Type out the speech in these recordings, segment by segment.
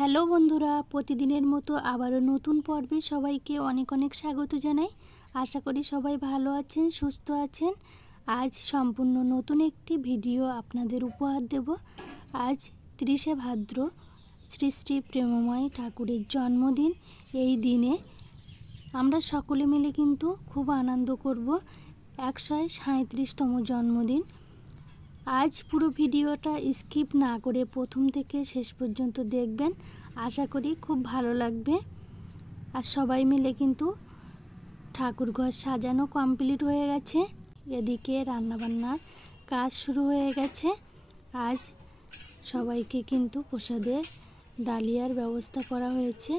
Hello বন্ধুরা, প্রতিদিনের মতো আবারও নতুন পর্বে সবাইকে অনেক অনেক স্বাগত জানাই। আশা করি সবাই ভালো আছেন, সুস্থ আছেন। আজ সম্পূর্ণ নতুন একটি ভিডিও আপনাদের উপহার দেব। আজ 30শে ভাদ্র, শ্রী শ্রী প্রেমময় ঠাকুরের জন্মদিন। এই দিনে আমরা সকলে মিলে কিন্তু খুব আনন্দ করব। 137তম জন্মদিন। আজ পুরো ভিডিওটা স্কিপ না করে প্রথম থেকে শেষ পর্যন্ত দেখবেন। আশা করি খুব ভালো লাগবে। আর সবাই মিলে কিন্তু ঠাকুরঘর সাজানো কমপ্লিট হয়ে গেছে। এদিকে রান্নাবান্নার কাজ শুরু হয়ে গেছে। আজ সবাইকে কিন্তু প্রসাদের ডালিয়ার ব্যবস্থা করা হয়েছে।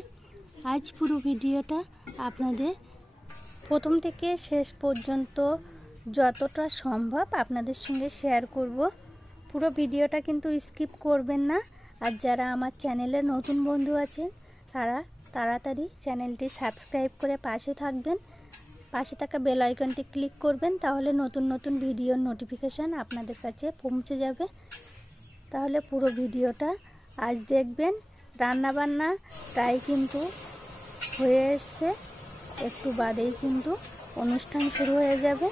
আজ পুরো ভিডিওটা আপনাদের প্রথম থেকে শেষ পর্যন্ত যতটা সম্ভব আপনাদের সঙ্গে শেয়ার করব। পুরো ভিডিওটা কিন্তু স্কিপ করবেন না। আর যারা আমার চ্যানেলে নতুন বন্ধু আছেন তারা তাড়াতাড়ি চ্যানেলটি সাবস্ক্রাইব করে পাশে থাকবেন। পাশে থাকা বেল আইকনটি ক্লিক করবেন, তাহলে নতুন নতুন ভিডিওর নোটিফিকেশান আপনাদের কাছে পৌঁছে যাবে। তাহলে পুরো ভিডিওটা আজ দেখবেন। রান্নাবান্না প্রায় কিন্তু হয়ে এসছে, একটু বাদেই কিন্তু অনুষ্ঠান শুরু হয়ে যাবে।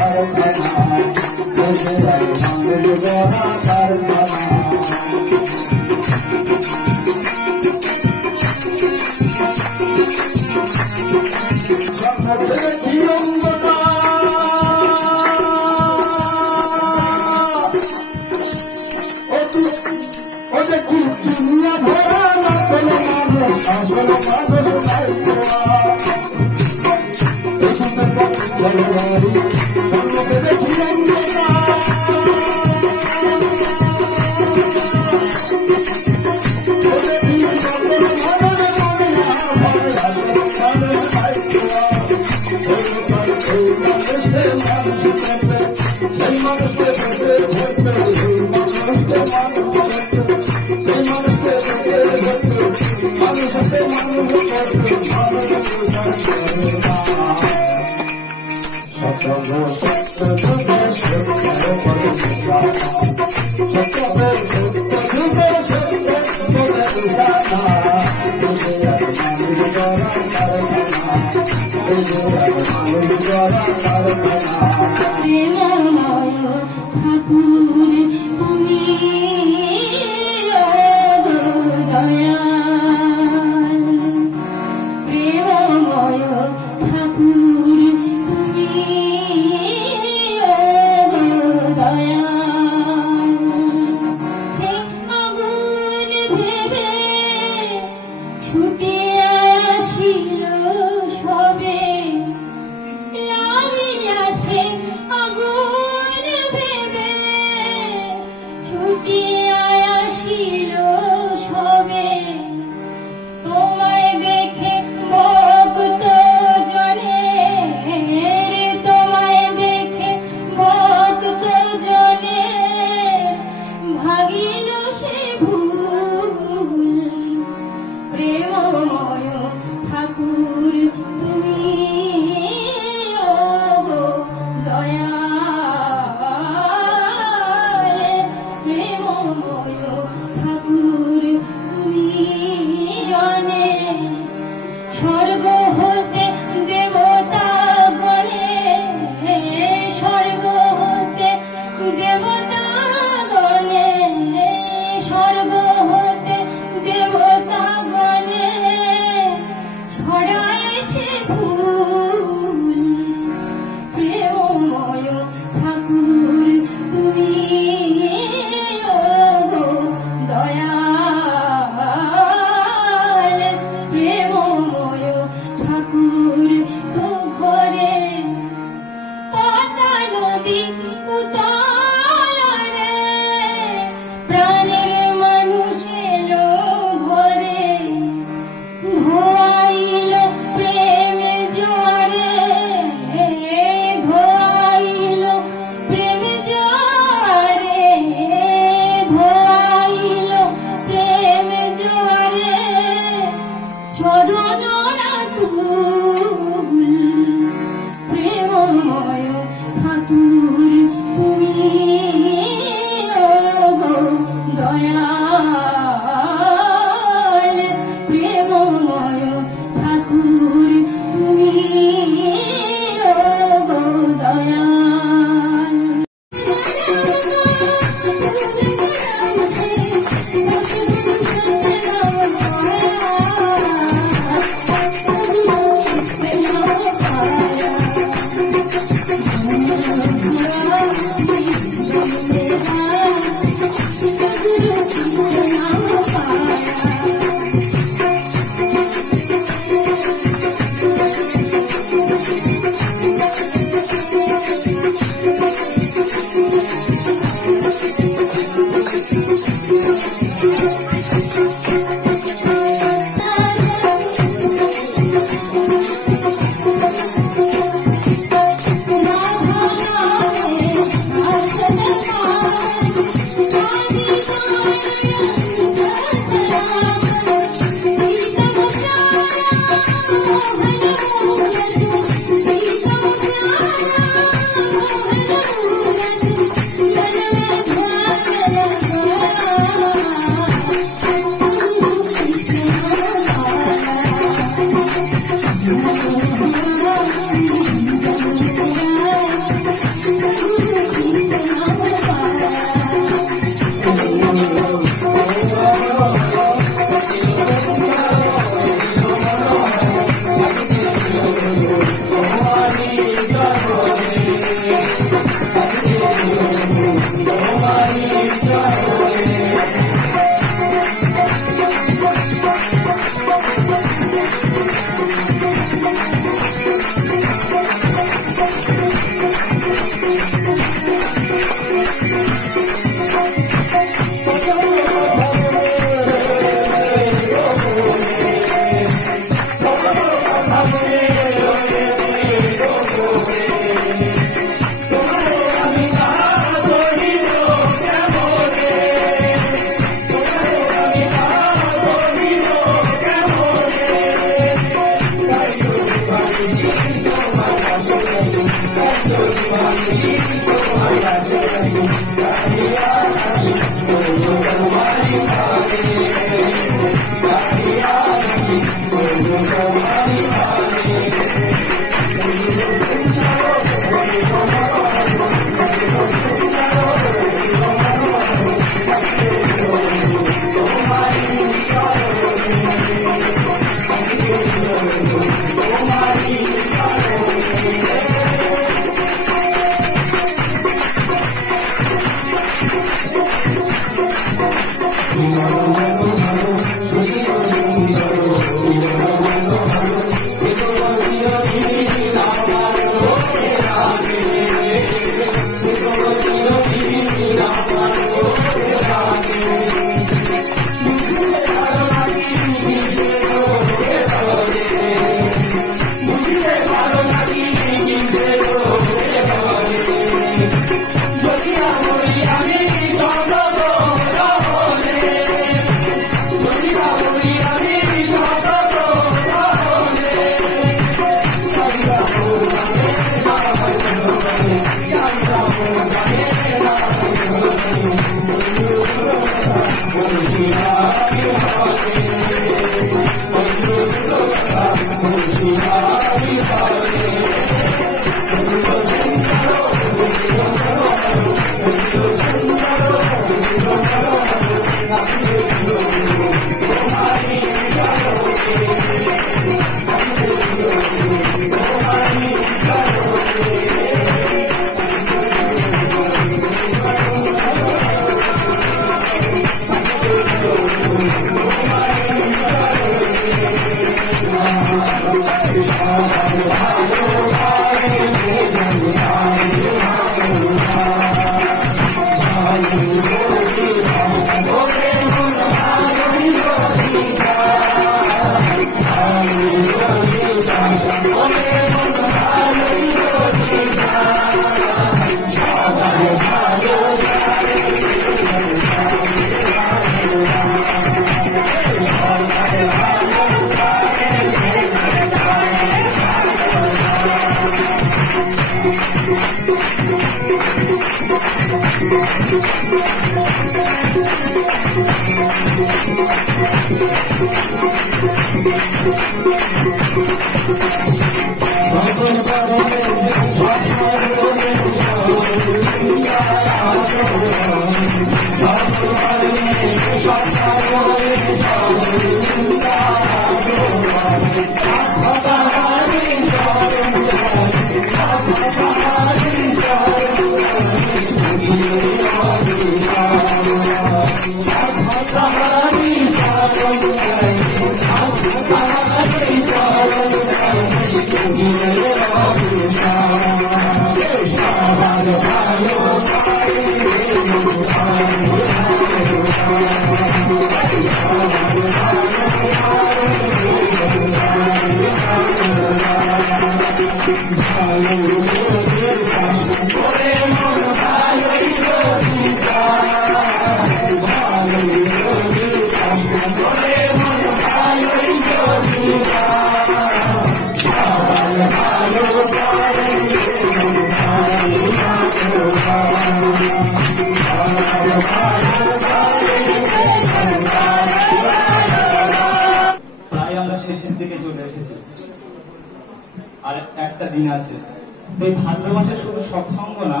ভাদ্রমাসে শুধু সৎসঙ্গ না,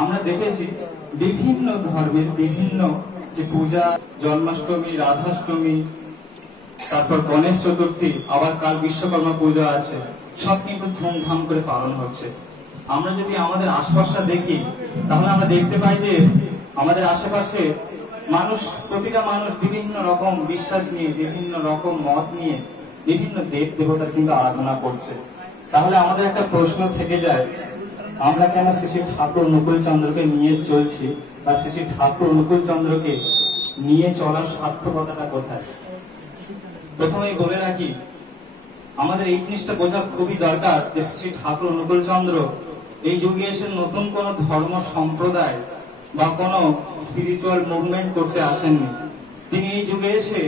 আমরা দেখেছি বিভিন্ন ধর্মের বিভিন্ন যে পূজা, জন্মাষ্টমী, রাধাষ্টমী, তারপর গণেশ চতুর্থী, আবার কাল বিশ্বকর্মা পূজা আছে, সব কিন্তু ধুমধাম করে পালন হচ্ছে। আমরা যদি আমাদের আশপাশটা দেখি তাহলে আমরা দেখতে পাই যে আমাদের আশেপাশে মানুষ, প্রতিটা মানুষ বিভিন্ন রকম বিশ্বাস নিয়ে, বিভিন্ন রকম মত নিয়ে বিভিন্ন দেব দেবতার কিন্তু আরাধনা করছে। তাহলে আমাদের একটা প্রশ্ন থেকে যায়, আমরা কেন শ্রী শ্রী ঠাকুর অনুকূল চন্দ্রকে নিয়ে চলছি, বা শ্রী শ্রী ঠাকুর অনুকূল চন্দ্রকে নিয়ে চলার সার্থকতাটা কোথায়? প্রথমেই বলে রাখি, আমাদের এই জিনিসটা বোঝা খুবই দরকার যে শ্রী ঠাকুর অনুকূল চন্দ্র এই যুগে এসে নতুন কোন ধর্ম সম্প্রদায় বা কোন স্পিরিচুয়াল মুভমেন্ট করতে আসেননি। তিনি এই যুগে এসে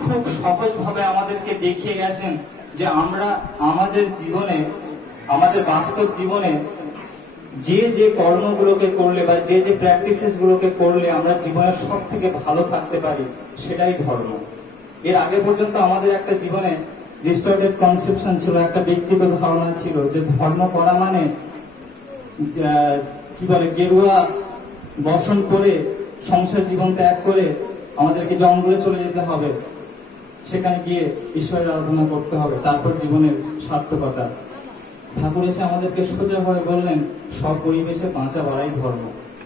খুব সহজভাবে আমাদেরকে দেখিয়ে গেছেন যে আমরা আমাদের জীবনে, আমাদের বাস্তব জীবনে যে যে কর্মগুলোকে করলে বা যে যে প্র্যাকটিসেস গুলোকে করলে আমরা জীবনে সব থেকে ভালো থাকতে পারি, সেটাই ধর্ম। এর আগে পর্যন্ত আমাদের একটা জীবনে ডিস্টর্টেড কনসেপশন ছিল, একটা ব্যক্তিগত ধারণা ছিল যে ধর্ম করা মানে কি বলে গেরুয়া বর্ষণ করে সংসার জীবন ত্যাগ করে আমাদেরকে জঙ্গলে চলে যেতে হবে, সেখানে গিয়ে ঈশ্বরের আরাধনা করতে হবে, তারপর জীবনের সার্থকতা। ঠাকুর এসে আমাদেরকে সোজাভাবে বললেন সপরিবেশে বাঁচা বড়াই ধর্ম।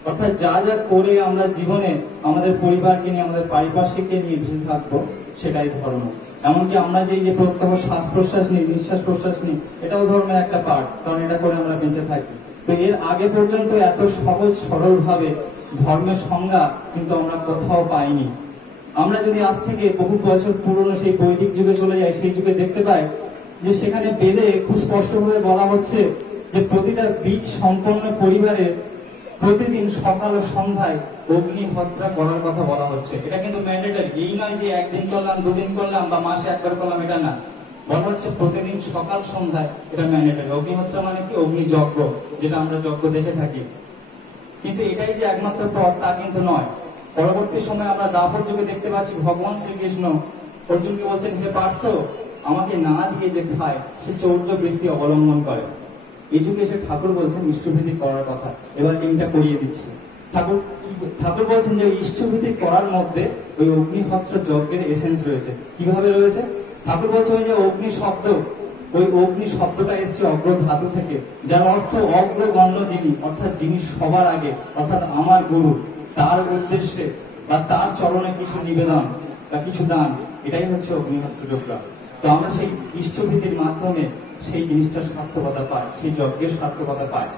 অর্থাৎ যা যা করে আমরা জীবনে আমাদের পরিবারকে নিয়ে আমাদের পারিপার্শ্বিককে নিয়ে বেঁচে থাকবো সেটাই ধর্ম। এমনকি আমরা যে প্রত্যহ শ্বাস প্রশ্বাস নিই, নিঃশ্বাস প্রশ্বাস নিই, এটাও ধর্মের একটা পার্ট, কারণ এটা করে আমরা বেঁচে থাকি। তো এর আগে পর্যন্ত এত সহজ সরল ভাবে ধর্মের সংজ্ঞা কিন্তু আমরা কোথাও পাইনি। আমরা যদি আজ থেকে বহু বছর পুরনো সেই বৈদিক যুগে চলে যাই, সেই যুগে দেখতে পাই যে সেখানে বেদে খুব স্পষ্টভাবে বলা হচ্ছে যে প্রতিটা বীজ সম্পন্ন পরিবারে প্রতিদিন সকাল ও সন্ধ্যায় অগ্নিহত্যা করার কথা বলা হচ্ছে। এটা কিন্তু ম্যান্ডেটরি, এই নয় যে একদিন করলাম, দুদিন করলাম বা মাসে একবার করলাম, এটা না। বলা হচ্ছে প্রতিদিন সকাল সন্ধ্যায় এটা ম্যান্ডেটরি। অগ্নিহত্যা মানে কি? অগ্নিযজ্ঞ, যেটা আমরা যজ্ঞ দেখে থাকি। কিন্তু এটাই যে একমাত্র পথ তা কিন্তু নয়। পরবর্তী সময় আমরা দাপর যুগে দেখতে পাচ্ছি ভগবান শ্রীকৃষ্ণ অর্জুনকে বলছেন, হে পার্থ, আমাকে না দিয়ে যে খায় সে চৌর্য বৃত্তি অবলম্বন করে। এই যুগে এসে ঠাকুর বলছেন ইষ্টভীতি করার কথা। এবার লিঙ্কটা করিয়ে দিচ্ছি। ঠাকুর বলছেন যে ইষ্টভীতি করার মধ্যে ওই অগ্নিহত্র যজ্ঞের এসেন্স রয়েছে। কিভাবে রয়েছে? ঠাকুর বলছে ওই যে অগ্নি শব্দ, ওই অগ্নি শব্দটা এসছে অগ্র ধাতু থেকে, যার অর্থ অগ্রগণ্য যিনি, অর্থাৎ যিনি সবার আগে, অর্থাৎ আমার গুরু, তার উদ্দেশ্যে বা তার চরণে কিছু নিবেদন বা কিছু দান, এটাই হচ্ছে অগ্নিহত্র যজ্ঞ। তো আমরা সেই ইষ্টভীতির মাধ্যমে সেই জিনিসটার সার্থকতা পাই, সেই যজ্ঞের সার্থকতা পাই।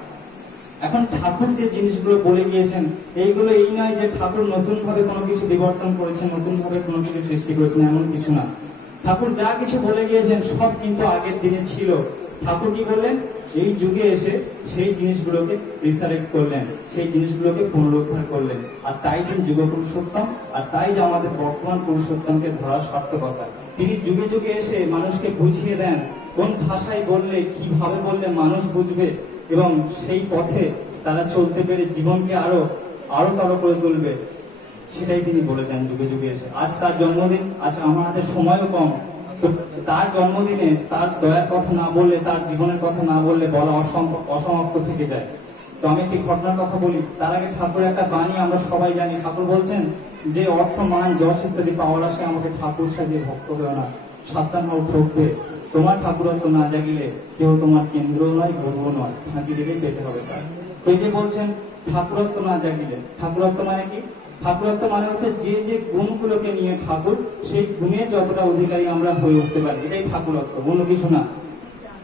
এখন ঠাকুর যে জিনিসগুলো বলে গিয়েছেন, এইগুলো এই নয় যে ঠাকুর নতুন ভাবে কোনো কিছু বিবর্তন করেছেন, নতুন ভাবে কোনো কিছু সৃষ্টি করেছেন, এমন কিছু না। ঠাকুর যা কিছু বলে গিয়েছেন সব কিন্তু আগের দিনে ছিল। ঠাকুর কি বললেন? এই যুগে এসে সেই জিনিসগুলোকে রিসারেক্ট করলেন, সেই জিনিসগুলোকে পুনরুদ্ধার করলেন। আর তাই যে যুগ পুরুষোত্তম, আর তাই যে আমাদের বর্তমান পুরুষোত্তমকে ধরার সার্থকতা। তিনি যুগে যুগে এসে মানুষকে বুঝিয়ে দেন কোন ভাষায় বললে, কিভাবে বললে মানুষ বুঝবে এবং সেই পথে তারা চলতে পেরে জীবনকে আরো তর করে তুলবে, সেটাই তিনি বলে দেন যুগে যুগে এসে। আজ তার জন্মদিন, আজ আমার হাতে সময়ও কম, তো তার জন্মদিনে তার দয়ার কথা না বললে, তার জীবনের কথা না বললে বলা অসমাপ্ত থেকে যায়। তো আমি একটি ঘটনার কথা বলি। তার আগে ঠাকুরের একটা বাণী আমরা সবাই জানি। ঠাকুর বলছেন যে অর্থ, মান, যশ ইত্যাদি পাওয়ার আসে আমাকে ঠাকুর সাজিয়ে ভক্ত হয়েও না, সাবধান হও ঠকবে। তোমার ঠাকুরত্ব না জাগিলে কেউ তোমার কেন্দ্র নয়, গুরুও নয়, ফাঁকি দিলেই পেতে হবে তার। এই যে বলছেন ঠাকুরত্ব না জাগিলে, ঠাকুরত্ব মানে কি? ঠাকুরত্ব মানে হচ্ছে যে যে গুণগুলোকে নিয়ে ঠাকুর, সেই গুণের যতটা অধিকারী আমরা হয়ে উঠতে পারি, এটাই ঠাকুরত্ব, অন্য কিছু না।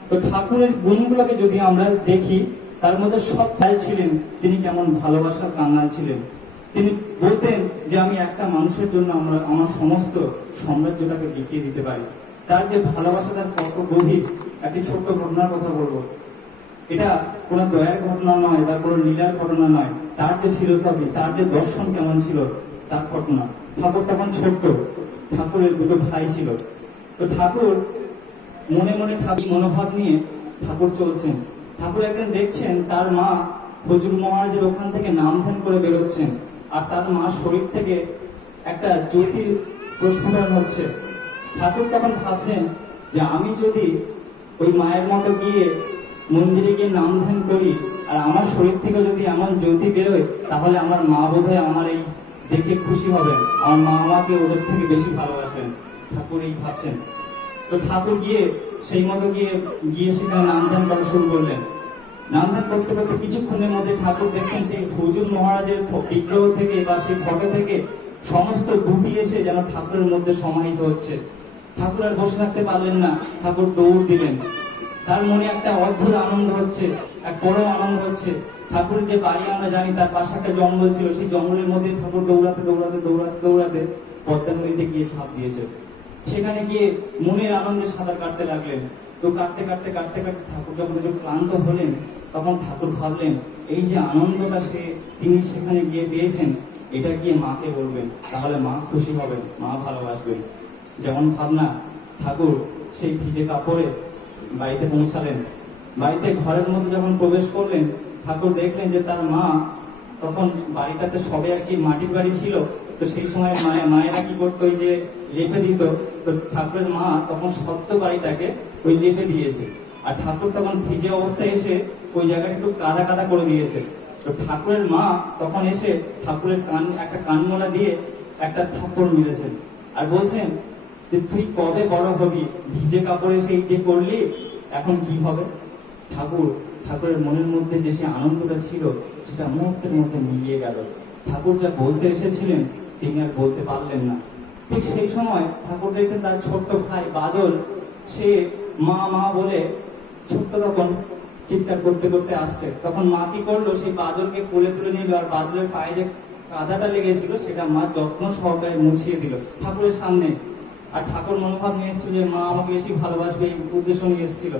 তো ঠাকুরের গুণগুলোকে যদি আমরা দেখি, তার মধ্যে সব খেয়াল ছিলেন তিনি কেমন ভালোবাসার কাঙ্গাল ছিলেন। তিনি বলতেন যে আমি একটা মানুষের জন্য আমার সমস্ত সাম্রাজ্যটাকে দেখিয়ে দিতে পারি। তার যে ভালোবাসা, তার কত গভীর। একটি ছোট্ট ঘটনার কথা বলবো। এটা কোন দয়ার ঘটনা নয় বা কোন লীলার ঘটনা নয়, তার যে ফিলোসফি, তার যে দর্শন কেমন ছিল তার ঘটনা। ঠাকুর তখন ছোট্ট, ঠাকুরের দুটো ভাই ছিল। তো ঠাকুর মনে মনে ঠাকুর মনোভাব নিয়ে ঠাকুর চলছেন। ঠাকুর একদিন দেখছেন তার মা ফজল মহারাজের ওখান থেকে নাম ধ্যান করে বেরোচ্ছেন, আর তার মা শরীর থেকে একটা জ্যোতির প্রস্ফুটন হচ্ছে। ঠাকুর তখন ভাবছেন যে আমি যদি ওই মায়ের মতো গিয়ে মন্দিরে গিয়ে নাম ধ্যান করি আর আমার শরীর থেকে যদি এমন জ্যোতি বেরোয়, তাহলে আমার মা বোধহয় আমার এই দেখে খুশি হবেন, আমার মা আমাকে ওদের থেকে বেশি ভালোবাসেন। ঠাকুর এই ভাবছেন। তো ঠাকুর গিয়ে সেই মতো গিয়ে সেখানে নাম ধ্যান করা শুরু করলেন। নাম ধ্যান করতে করতে কিছুক্ষণের মধ্যে ঠাকুর দেখছেন সেই ফজল মহারাজের বিগ্রহ থেকে বা সেই ফটো থেকে সমস্ত দুটি এসে যেন ঠাকুরের মধ্যে সমাহিত হচ্ছে। ঠাকুর আর বসে থাকতে পারলেন না, ঠাকুর দৌড় দিলেন। তার মনে একটা অদ্ভুত আনন্দ হচ্ছে, এক বড় আনন্দ হচ্ছে। ঠাকুর যে বাড়ি আমরা জানি, তার পাশে একটা জঙ্গল ছিল, সেই জঙ্গলের মধ্যে ঠাকুর দৌড়াতে দৌড়াতে দৌড়াতে দৌড়াতে পদ্মা নদীতে গিয়ে ঝাঁপ দিয়েছে। সেখানে গিয়ে মনের আনন্দে সাঁতার কাটতে লাগলেন। তো কাটতে কাটতে কাটতে কাটতে ঠাকুর যখন একটু ক্লান্ত হলেন, তখন ঠাকুর ভাবলেন এই যে আনন্দটা তিনি সেখানে গিয়ে পেয়েছেন, এটা গিয়ে মাকে বলবেন, তাহলে মা খুশি হবেন, মা ভালোবাসবেন। যেমন ভাবনা, ঠাকুর সেই ভিজে কাপড়ে বাড়িতে পৌঁছালেন। বাড়িতে ঘরের মধ্যে যখন প্রবেশ করলেন, ঠাকুর দেখলেন যে তার মা, তখন বাড়িটাতে সবে আর কি মাটির বাড়ি ছিল, তো সেই সময় মায়েরা কি করতো, ওই যে রেখে দিত তো ঠাকুরের মা তখন সত্য বাড়িটাকে ওই লেপে দিয়েছে, আর ঠাকুর তখন ভিজে অবস্থায় এসে ওই জায়গাটা একটু কাদা কাদা করে দিয়েছে। তো ঠাকুরের মা তখন এসে ঠাকুরের একটা কানমোলা দিয়ে একটা থাপ্পড় মেরেছেন, আর বলছেন যে তুই কবে বড় হবি, ভিজে কাপড়ে সেই যে করলি, এখন কি হবে? ঠাকুরের মনের মধ্যে যে সে আনন্দটা ছিল সেটা মুহূর্তের মধ্যে মিলিয়ে গেল। ঠাকুর যা বলতে এসেছিলেন তিনি আর বলতে পারলেন না। ঠিক সেই সময় ঠাকুর দেখছেন তার ছোট্ট ভাই বাদল, সে মা মা বলে ছোট্ট তখন চিৎকার করতে করতে আসছে। তখন মা কি করলো, সেই বাদলকে কোলে তুলে নিল, আর বাদলের পায়ে যে কাদাটা লেগেছিল সেটা মা যত্ন সহকারে মুছিয়ে দিল ঠাকুরের সামনে। আর ঠাকুর মনোভাব নিয়ে এসেছিল যে মা আমাকে বেশি ভালোবাসবে, এই উদ্দেশ্য নিয়ে এসেছিল।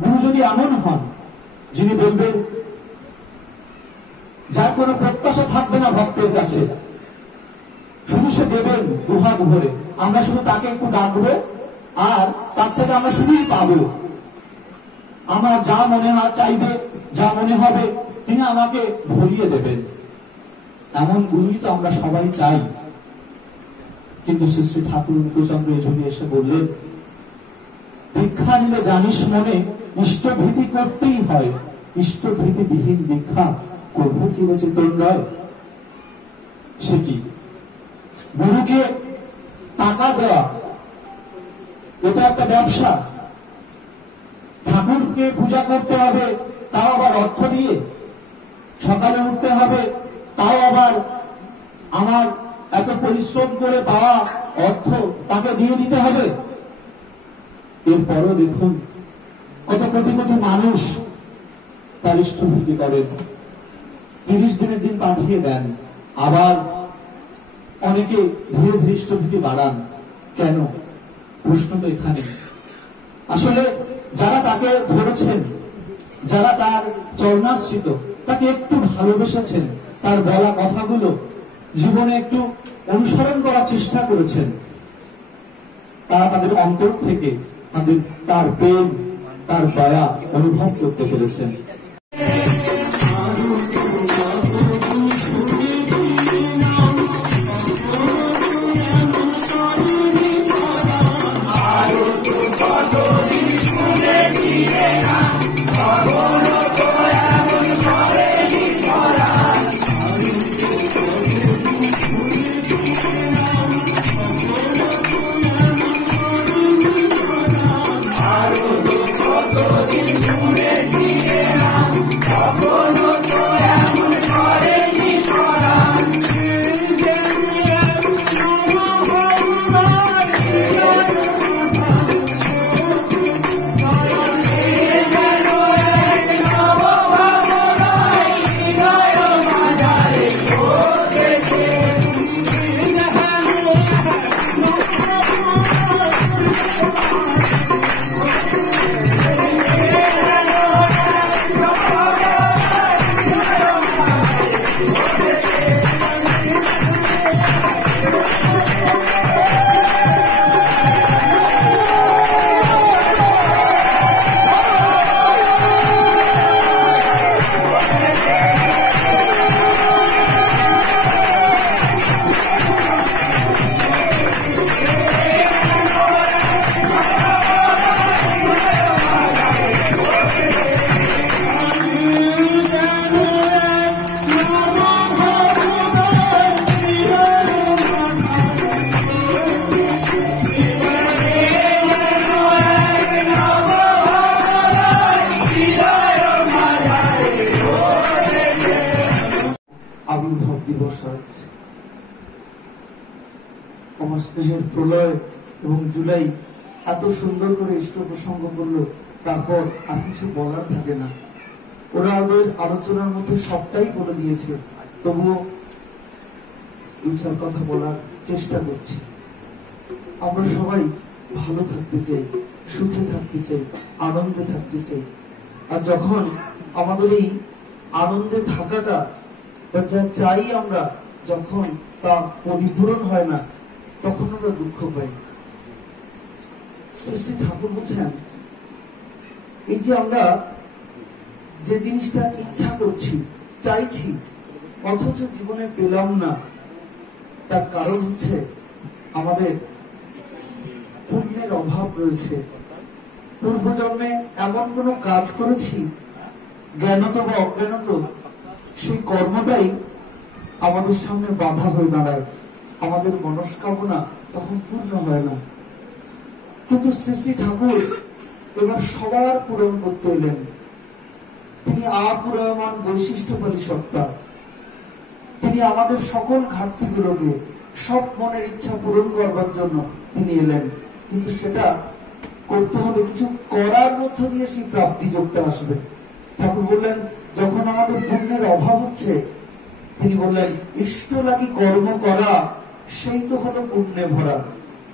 গুরু যদি এমন হন যিনি বলবেন, যার কোনো প্রত্যাশা থাকবে না ভক্তের কাছে, শুধু সে দেবেন দুহাত ভরে, আমরা শুধু তাকে একটু ডাকবো আর তার থেকে আমরা শুধুই পাবো। আমার যা মনে হয় চাইবে, যা মনে হবে তিনি আমাকে ভরিয়ে দেবেন, এমন গুরুই তো আমরা সবাই চাই। কিন্তু শ্রী শ্রী ঠাকুর মুখচন্দ্র এজন্য এসে বললেন, দীক্ষা নিলে জানিস মনে ইষ্টভীতি করতেই হয়, ইষ্টভীতি বিহীন দীক্ষা করবো কি বলছে তোর নয়। সে কি? গুরুকে টাকা দেওয়া এটা একটা ব্যবসা। ঠাকুরকে পূজা করতে হবে তাও আবার অর্থ দিয়ে, সকালে উঠতে হবে তাও আবার আমার এত পরিশ্রম করে পাওয়া অর্থ তাকে দিয়ে দিতে হবে। এরপরও দেখুন কত কোটি কোটি মানুষ তার ইষ্টভূতি করেন, 30 দিনের দিন পাঠিয়ে দেন, আবার অনেকে ধীরে ধীরে ইষ্টভূতি বাড়ান। কেন? প্রশ্ন তো এখানে। আসলে যারা তাকে ধরেছেন, যারা তার চরণাশ্রিত, তাকে একটু ভালোবেসেছেন, তার বলা কথাগুলো জীবনে একটু অনুসরণ করার চেষ্টা করেছেন, তারা তাদের অন্তর থেকে তার প্রেম, তার দয়া অনুভব করতে পেরেছেন। আবির্ভাব দিবস আজ আমার স্নেহের প্রলয় এবং জুলাই এত সুন্দর করে ইষ্ট প্রসঙ্গ করলো, তারপর আর কিছু বলার থাকে না। ওরা ওদের আলোচনার মধ্যে সবটাই বলে দিয়েছে, তবুও দুই চার কথা বলার চেষ্টা করছি। আমরা সবাই ভালো থাকতে চাই, সুখে থাকতে চাই, আনন্দে থাকতে চাই। আর যখন আমাদের এই আনন্দে থাকাটা যা চাই আমরা, যখন তা পরিপূরণ হয় না, তখন আমরা দুঃখ পাই। শ্রী ঠাকুর বলছেন, এই যে আমরা যে জিনিসটা ইচ্ছা করছি, চাইছি, অথচ জীবনে পেলাম না, তার কারণ হচ্ছে আমাদের পুণ্যের অভাব রয়েছে। পূর্বজন্মে এমন কোন কাজ করেছি, জ্ঞানত বা অজ্ঞানত, সেই কর্মটাই আমাদের সামনে বাধা হয়ে দাঁড়ায়, আমাদের মনস্কামনা তখন পূর্ণ হয় না। কিন্তু শ্রী শ্রী ঠাকুর এবার সবার পূরণ করতে এলেন। তিনি অপূরণমান বৈশিষ্ট্যশালী সত্তা। তিনি আমাদের সকল ঘাটতিগুলোকে, সব মনের ইচ্ছা পূরণ করবার জন্য তিনি এলেন। কিন্তু সেটা করতে হলে কিছু করার মধ্য দিয়ে সেই প্রাপ্তি যোগটা আসবে। ঠাকুর বললেন, যখন আমাদের পুণ্যের অভাব হচ্ছে, তিনি বললেন ইষ্ট লাগি কর্ম করা, সেই তো হলো পুণ্যে ভরা।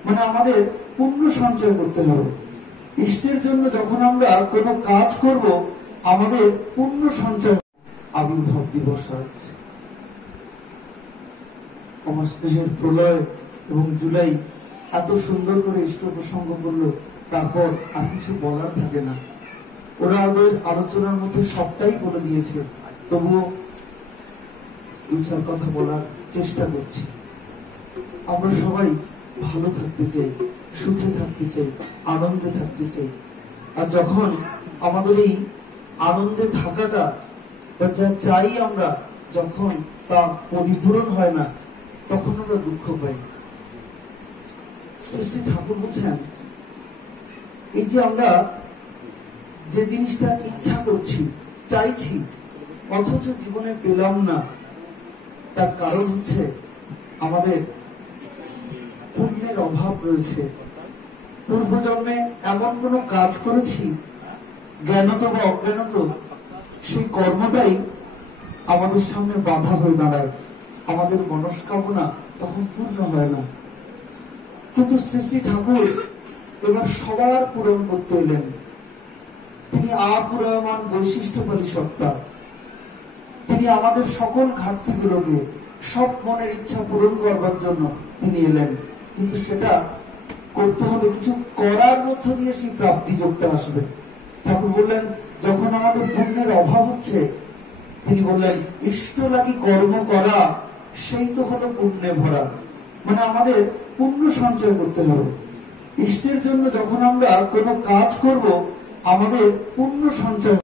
মানে আমাদের পুণ্য সঞ্চয় করতে হবে। ইষ্টের জন্য যখন আমরা কোন কাজ করব, আমাদের পুণ্য সঞ্চয়। আবির্ভাব দিবস আজ আমার স্নেহের প্রলয় এবং জুলাই এত সুন্দর করে ইষ্ট প্রসঙ্গ করলো, তারপর আর কিছু বলার থাকে না। ওরা ওদের আলোচনার মধ্যে সবটাই বলে দিয়েছে, তবুও দুই চার কথা বলার চেষ্টা করছি। আমরা সবাই ভালো থাকতে চাই, সুখে থাকতে চাই, আনন্দে থাকতে চাই। আর যখন আমাদের এই আনন্দে থাকাটা যা চাই আমরা, যখন তা পরিপূরণ হয় না, তখন আমরা দুঃখ পাই। শ্রী ঠাকুর বলছেন, এই যে আমরা যে জিনিসটা ইচ্ছা করছি, চাইছি, অথচ জীবনে পেলাম না, তার কারণ হচ্ছে আমাদের পুণ্যের অভাব রয়েছে। পূর্বজন্মে এমন কোন কাজ করেছি, জ্ঞানত বা অজ্ঞানত, সেই কর্মটাই আমাদের সামনে বাধা হয়ে দাঁড়ায়, আমাদের মনস্কামনা তখন পূর্ণ হয় না। কিন্তু শ্রী শ্রী ঠাকুর এবার সবার পূরণ করতে এলেন। তিনি অপূরণীয় বৈশিষ্ট্যশালী সত্তা। তিনি আমাদের সকল ঘাটতিগুলোকে, সব মনের ইচ্ছা পূরণ করবার জন্য তিনি এলেন। কিন্তু সেটা করতে হলে কিছু করার মধ্য দিয়ে সেই প্রাপ্তি যোগটা আসবে। ঠাকুর বললেন, যখন আমাদের পুণ্যের অভাব হচ্ছে, তিনি বললেন ইষ্ট লাগি কর্ম করা, সেই তো হলো পুণ্যে ভরা। মানে আমাদের পুণ্য সঞ্চয় করতে হবে। ইষ্টের জন্য যখন আমরা কোনো কাজ করব, আমাদের পুণ্য সঞ্চয়